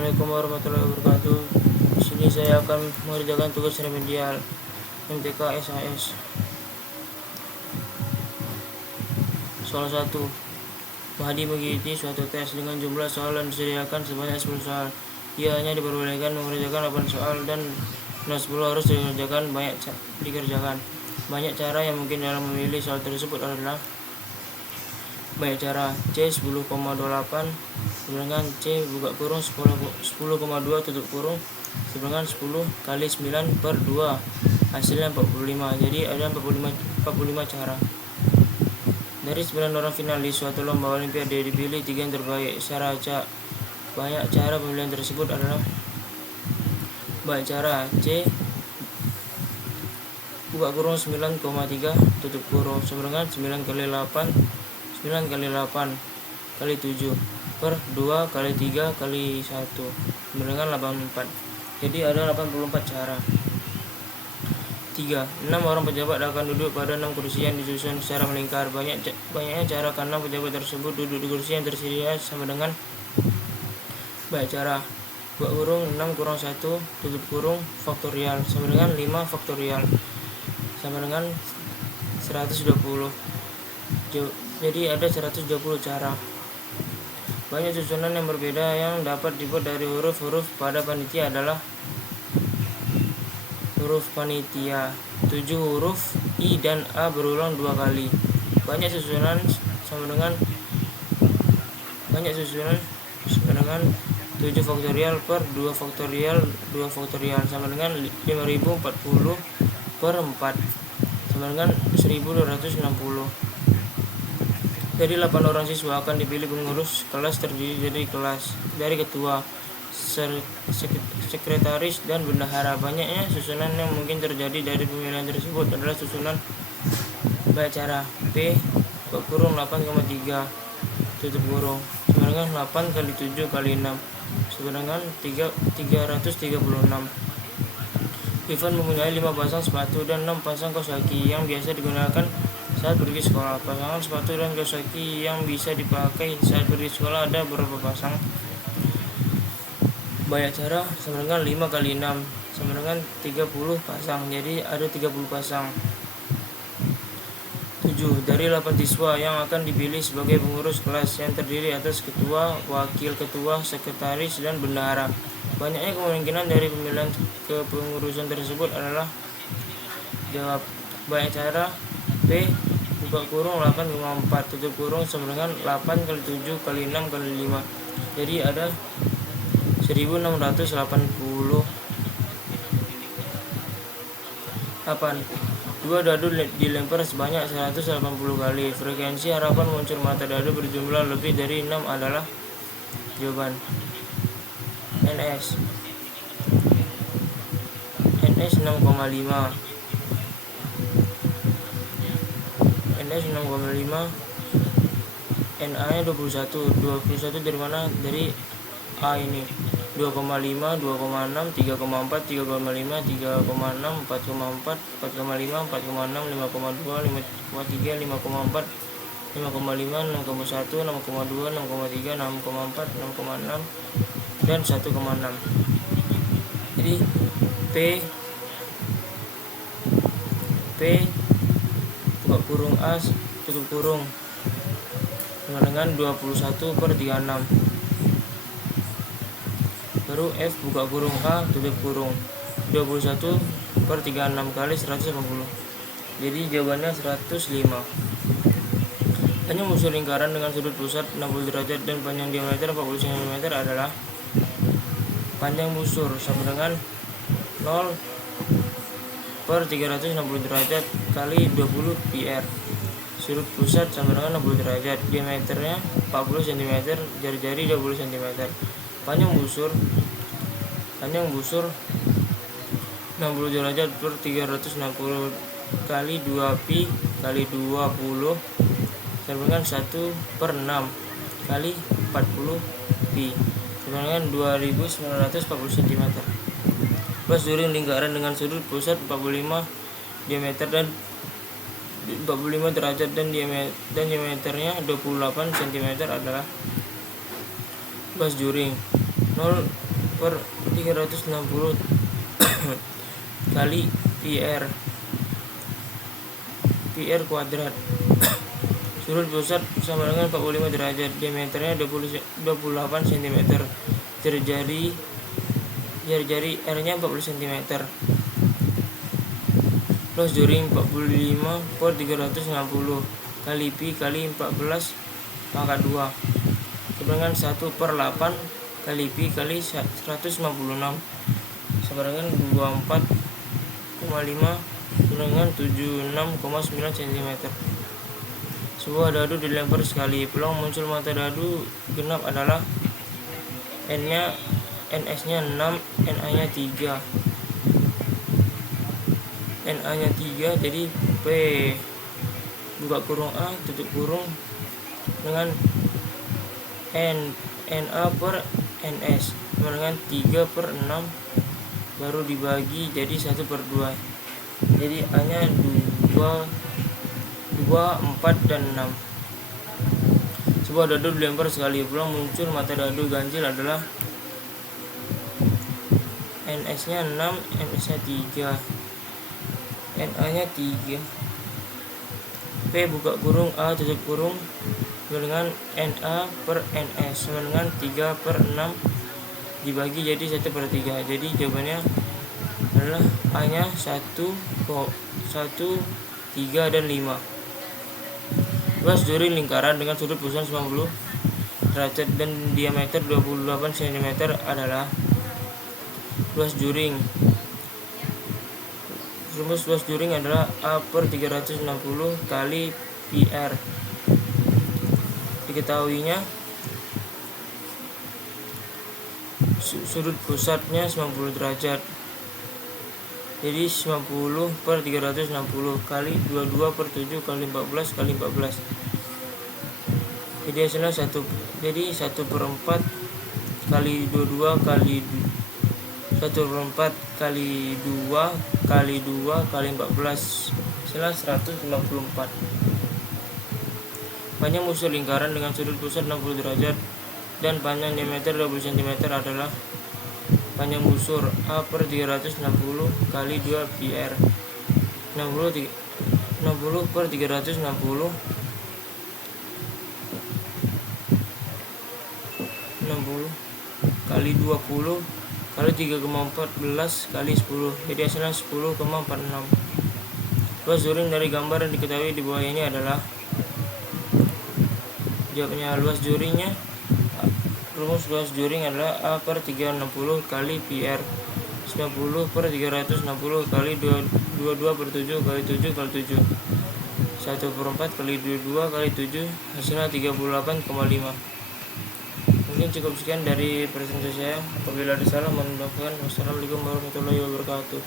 Assalamualaikum warahmatullahi wabarakatuh. Di sini saya akan mengerjakan tugas remedial MTK SAS. Soal 1. Mahdi mengikuti suatu tes dengan jumlah soal yang disediakan sebanyak 10 soal. Ia hanya diperbolehkan mengerjakan 8 soal dan 10 harus dikerjakan. Banyak cara yang mungkin dalam memilih soal tersebut adalah: banyak cara. C 10,28 dengan C buka kurung 10,2 tutup kurung sebenarnya 10 kali 9 per 2 hasilnya 45. Jadi ada 45 cara. Dari 9 orang finalis suatu lomba olimpiade dipilih 3 yang terbaik. Banyak cara pemilihan tersebut adalah: banyak cara. C buka kurung 9,3 tutup kurung sebenarnya 9 kali 8 kali 7 per 2 kali 3 kali 1 dengan 84. Jadi ada 84 cara. 3. 6 orang pejabat akan duduk pada 6 kursi yang disusun secara melingkar. Banyaknya cara karena pejabat tersebut duduk di kursi yang tersedia sama dengan banyak cara. Buka kurung 6 kurang 1 tutup kurung faktorial sama dengan 5 faktorial sama dengan 120. Jadi ada 120 cara. Banyak susunan yang berbeda yang dapat dibuat dari huruf-huruf pada panitia adalah: huruf panitia 7 huruf I dan A berulang 2 kali. Banyak susunan sama dengan 7 faktorial per 2 faktorial sama dengan 5040 per 4 sama dengan 1260. Dari 8 orang siswa akan dipilih pengurus kelas terdiri dari ketua, sekretaris, dan bendahara. Banyaknya susunan yang mungkin terjadi dari pemilihan tersebut adalah susunan banyak cara. P buka kurung 8,3 tutup kurung sama dengan 8 kali 7 kali 6 sama dengan 336. Ivan mempunyai 5 pasang sepatu dan 6 pasang kaos kaki yang biasa digunakan saat pergi sekolah. Pasangan sepatu dan kaos kaki yang bisa dipakai saat pergi sekolah ada berapa pasang? Banyak cara sama dengan 5 kali 6 sama dengan 30 pasang. Jadi ada 30 pasang. 7. Dari 8 siswa yang akan dipilih sebagai pengurus kelas yang terdiri atas ketua, wakil ketua, sekretaris, dan bendahara. Banyaknya kemungkinan dari pemilihan kepengurusan tersebut adalah: jawab. Banyak cara. P buka kurung 8,4 tutup kurung sama dengan 8 kali 7 kali 6 kali 5. Jadi ada 1680. 8. 2 dadu dilempar sebanyak 180 kali. Frekuensi harapan muncul mata dadu berjumlah lebih dari 6 adalah? Jawaban: NS 6,5. NS 6,5. NA nya 21 dari mana? Dari A ini 2,5 2,6 3,4 3,5 3,6 4,4 4,5 4,6 5,2 5,3 5,4 5,5 6,1 6,2 6,3 6,4 6,6 dan 1,6. Jadi P buka kurung A tutup kurung sama dengan 21 per 36. Baru F buka kurung A tutup kurung 21 per 36 kali 180. Jadi jawabannya 105. Panjang busur lingkaran dengan sudut pusat 60 derajat dan panjang diameter 40 cm adalah: panjang busur sama dengan 0 per 360 derajat kali 20 PR. Sudut pusat sama dengan 60 derajat, diameternya 40 cm, jari-jari 20 cm. Panjang busur 60 derajat per 360 kali 2 pi kali 20 sama dengan 1 per 6 kali 40 pi sama dengan 2940 cm. Bas during lingkaran dengan sudut pusat 45 diameter dan 45 derajat dan diameternya 28 cm adalah: bas during 0 per 360 kali PR kuadrat. Sudut pusat sama dengan 45 derajat, diameternya 28 cm, jari R-nya 40 cm. Luas juri 45 per 360 kali pi kali 14 pangkat 2 sama dengan 1 per 8 kali pi kali 156 sama dengan 24,5 dengan 76,9 cm. Sebuah dadu dilempar sekali, peluang muncul mata dadu genap adalah NS-nya 6, NA-nya 3. NA-nya 3, jadi P buka kurung A tutup kurung dengan NA per NS sama dengan 3 per 6 baru dibagi jadi 1 per 2. Jadi A-nya 2, 4, dan 6. Sebuah dadu dilempar sekali, peluang muncul mata dadu ganjil adalah NS-nya 6, NS-nya 3, NA-nya 3. P buka kurung A tutup kurung dengan NA per NS sama dengan 3 per 6 dibagi jadi 1 per 3. Jadi jawabannya adalah A-nya 1, 3, dan 5. Luas juri lingkaran dengan sudut pusat 90 derajat dan diameter 28 cm adalah luas juring. Rumus luas juring adalah A per 360 kali PR. Diketahuinya sudut pusatnya 90 derajat. Jadi 90 per 360 kali 22 per 7 kali 14 kali 14. Jadi hasilnya 1 per 4 kali 22 kali 1 per 4 kali 2 kali 2 kali 14 hasilnya 154. Panjang busur lingkaran dengan sudut pusat 60 derajat dan panjang diameter 20 cm adalah panjang busur A per 360 kali 2 PR. 60 per 360 kali 20 kali 3,14 kali 10, jadi hasilnya 10,46. Luas juring dari gambar yang diketahui di bawah ini adalah, jawabnya luas juringnya, rumus luas juring adalah A per 360 kali PR. 90 per 360 kali 22 per 7 kali 7 kali 7 1 per 4 kali 22 kali 7 hasilnya 38,5. Mungkin cukup sekian dari presentasi saya. Apabila ada salah mohon maaf. Wassalamualaikum warahmatullahi wabarakatuh.